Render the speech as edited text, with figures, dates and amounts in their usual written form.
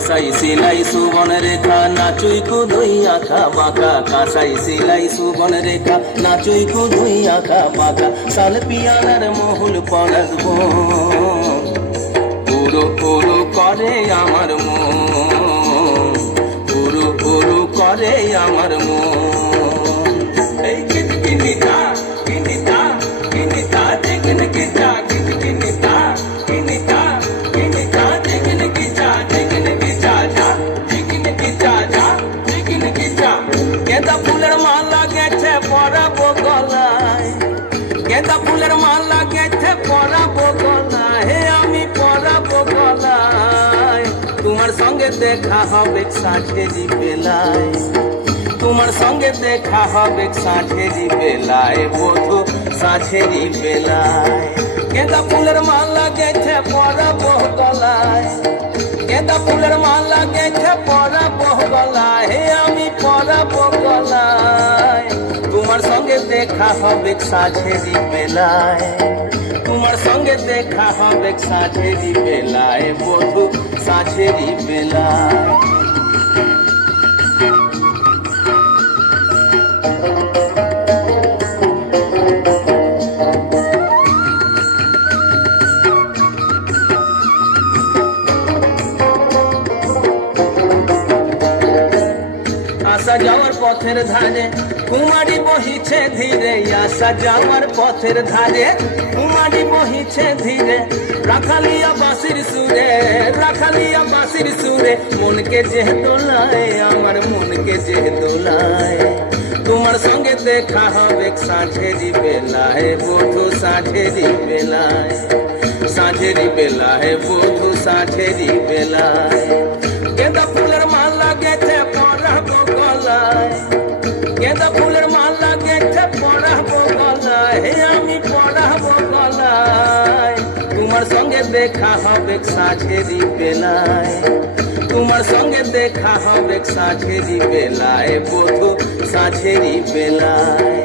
কাঁসাই সিলাই সুবন রেখা নাচুই কুদুই আঁকা বাঁকা কাঁসাই সিলাই সুবন রেখা নাচুই কুদুই আঁকা বাঁকা সাল পিয়ানার মহুল পরাসব পুরো পুরো করে আমার মন পুরো পুরো করে আমার মন এই কিনিতা কিনিতা কিনিতা দেখেন কি যা কিনিতা কিনিতা কিনিতা দেখেন কি যা দেখেন কি যা যা দেখেন কি যা যা দেখেন কি যা গেঁদা ফুলের মালা গেছে পরাবো গলায় গেঁদা ফুলের মালা গেছে পরাবো গলায় হে আমি পরাবো গলায় তোমার সঙ্গে দেখা হবে সাঁঝেরি বেলায় তোমার সঙ্গে দেখা হবে সাঁঝেরি বেলায় বধু সাঁঝেরি বেলায় গেঁদা ফুলের মালা গেছে পরাবো গলায় গেঁদা ফুলের মালা গেছে পরাবো গলায় হে আমি পরাবো গলায় তোমার সঙ্গে দেখা হবে সাঁঝেরি বেলায় তোমার সঙ্গে দেখা হবে সাঁঝেরি বেলায় বধু সাঁঝেরি বেলায় আসা যাওয়ার পথের ধারে কুমারী বহিছে ধীরে আসা যাওয়ার পথের ধারে কুমারী বহিছে ধীরে রাখালিয়া বাঁশির সুরে রাখালিয়া বাঁশির সুরে মনকে যে দোলায় আমার মনকে যে দোলায় তোমার সঙ্গে দেখা হবে সাঁঝেরি বেলায় বধু সাঁঝেরি বেলায় সাঁঝেরি বেলায় বধু সাঁঝেরি বেলায় গেঁদা ফুলের মালা গেছে পরাবো গলায় গেঁদা ফুলের মালা গেছে পরাবো গলায় হে আমি পরাবো গলায় তোমার সঙ্গে দেখা হবে সাঁঝেরি বেলায় তোমার সঙ্গে দেখা হবে সাঁঝেরি বেলায় বধু সাঁঝেরি বেলায়